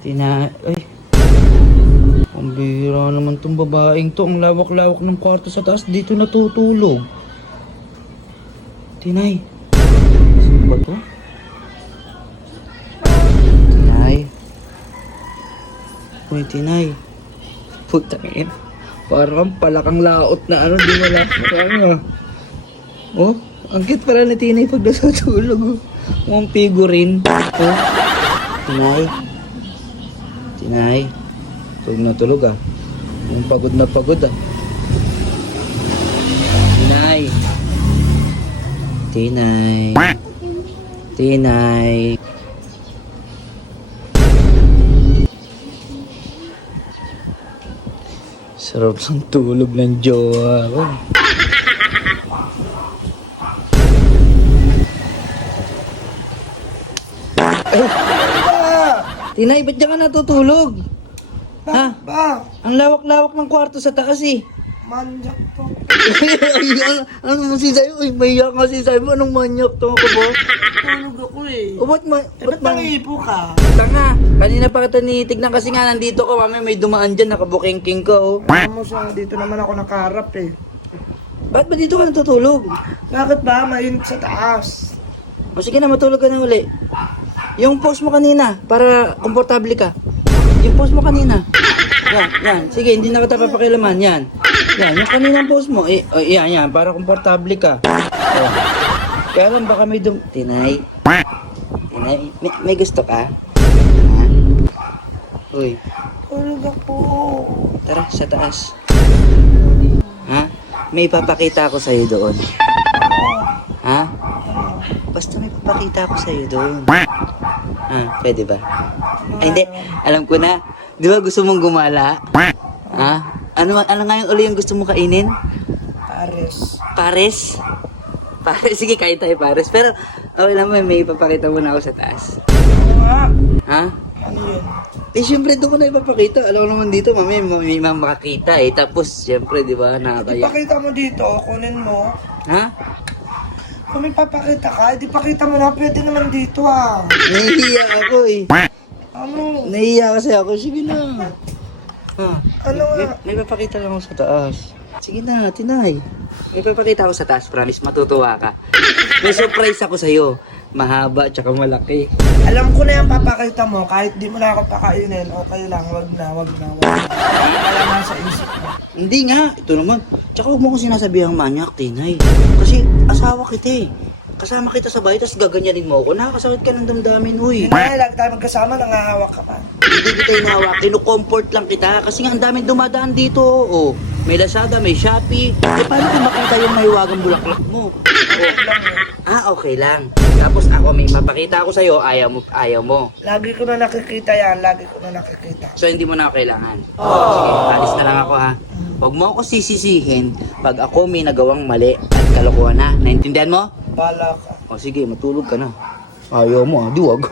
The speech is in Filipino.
Ay, ang bihira naman tong babaeng to. Ang lawak-lawak ng kwarto sa taas. Dito natutulog. Tinay. Sino ba to? Tinay. Uy, Tinay. Putangin. Parang palakang laot na ano. Di wala. Oh, ang cute pala ni Tinay pag natutulog. Oh. Mukhang figurine. Oh. Tinay. Tinay. Tulog na tulog ah. Mukhang pagod na pagod ah. Tinay. Tinay. Tinay. Sarap ng tulog ng jowa ko. Ay! Tinay, ba't diyan ka natutulog? Ha? Ba? Ang lawak-lawak ng kwarto sa taas eh. Manyak to. Ano mo si Sayo? Uy, mahiya ka si Sayo. Anong manyak to ako ba? Tulog ako eh. O ba't Ba't nangihipo ka? Tanga, kanina pa kita tinitignan kasi nga nandito ko. Mami may dumaan dyan, nakabukeng-king ka oh. Alam mo siya, dito naman ako nakaharap eh. Ba't ba dito ka natutulog? Bakit ba? Mainit sa taas. O sige na, matulog ka na uli. Yung pose mo kanina, para komportable ka. Yung pose mo kanina. Yan. Sige, hindi na kita papakilaman. Yan, yung kaninang pose mo. Yan, para komportable ka. Oh. Kaya lang baka may Tinay. Tinay, may gusto ka? Ha? Uy, Tulog ako. tara, sa taas. Ha? May papakita ako sa'yo doon. Ha? Basta may papakita ako sa'yo doon. Pwede ba? Ay, hindi. Alam ko na. Di ba gusto mong gumala? Ha? Ano nga yung uli yung gusto mong kainin? Pares. Pares? Pares? Sige, kain tayo pares. Pero, okay lang may papakita muna ako sa taas. Ano nga? Ha? Ano yun? Eh, syempre, doon ko na ipapakita. Alam ko naman dito, may makakita eh. Tapos, syempre, di ba, nakakaya. Ipakita mo dito, kunin mo. Ha? Kung may papakita ka, di pakita mo na, pwede naman dito ah. Nahihiya ako eh. Ano? Nahihiya kasi ako. Sige na. Ha? Ano nga? May papakita lang ako sa taas. Sige na, Tinay. May papakita ako sa taas, promise, matutuwa ka. May surprise ako sa'yo. Mahaba, tsaka malaki. Alam ko na yung papakita mo, kahit di mo na ako pakainin, okay lang, wag na. Wala na sa isip mo. Hindi nga, ito naman. Tsaka huwag mo kong sinasabihang manyak, Tinay. Kasi asawa kita eh. Kasama kita sa bahay, tapos gaganyanin mo ako. Nakakasakit ka ng damdamin, uy. Yun na, lagi tayo magkasama, nangahawak ka pa. Hindi kita inahawak, kinukomfort lang kita. Kasi nga ang daming dumadaan dito. Oh, may Lazada, may Shopee. Eh, paano kung makita yung mahiwagang bulaklak mo? Okay lang. Tapos ako, may papakita ako sa'yo, ayaw mo. Lagi ko na nakikita yan, lagi ko na nakikita. So, hindi mo na ako kailangan. Sige, alis na lang ako ha. Huwag mo ako sisisihin pag ako may nagawang mali at kalokohan ha. Naintindihan mo? Bala ka. O sige, matulog ka na. Ayaw mo ha, di wag.